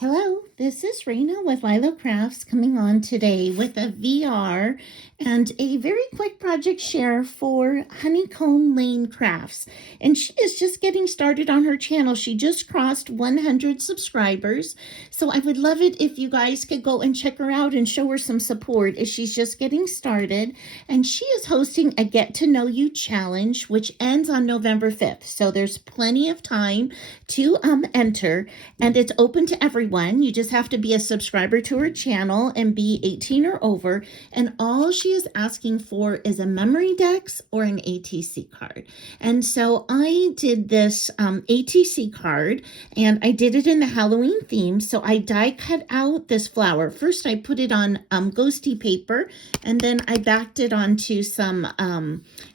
Hello, this is Raina with LYLO Crafts coming on today with a VR and a very quick project share for Honeycomblanecrafts. And she is just getting started on her channel. She just crossed 100 subscribers. So I would love it if you guys could go and check her out and show her some support as she's just getting started. And she is hosting a Get to Know You challenge, which ends on November 5th. So there's plenty of time to enter, and it's open to everyone. You just have to be a subscriber to her channel and be 18 or over, and all she is asking for is a memory dex or an ATC card. And so I did this ATC card, and I did it in the Halloween theme. So I die cut out this flower. First I put it on ghosty paper, and then I backed it onto some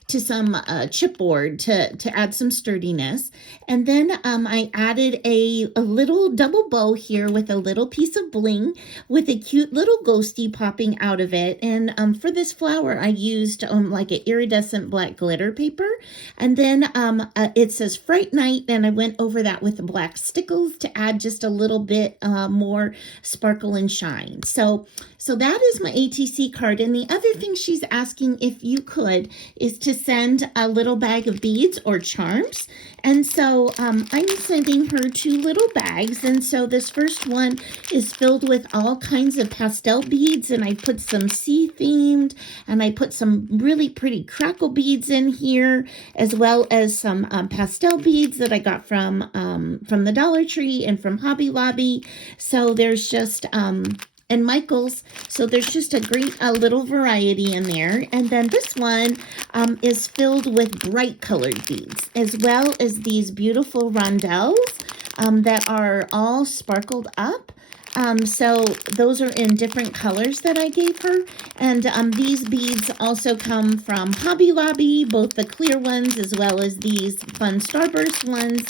chipboard to add some sturdiness. And then I added a little double bow here with a little piece of bling with a cute little ghosty popping out of it. And for this flower, I used like an iridescent black glitter paper. And then it says Fright Night, and I went over that with the black stickles to add just a little bit more sparkle and shine. So that is my ATC card. And the other thing she's asking if you could is to send a little bag of beads or charms. And so I'm sending her 2 little bags. And so this first one is filled with all kinds of pastel beads, and I put some sea themed, and I put some really pretty crackle beads in here, as well as some pastel beads that I got from the Dollar Tree and from Hobby Lobby. So there's just and Michael's. So there's just a great little variety in there. And then this one is filled with bright colored beads, as well as these beautiful rondelles that are all sparkled up. So those are in different colors that I gave her. And these beads also come from Hobby Lobby, both the clear ones as well as these fun Starburst ones.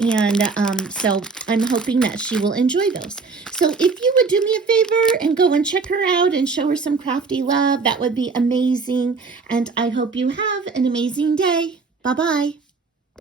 And so I'm hoping that she will enjoy those. So if you would do me a favor and go and check her out and show her some crafty love, that would be amazing. And I hope you have an amazing day. Bye-bye.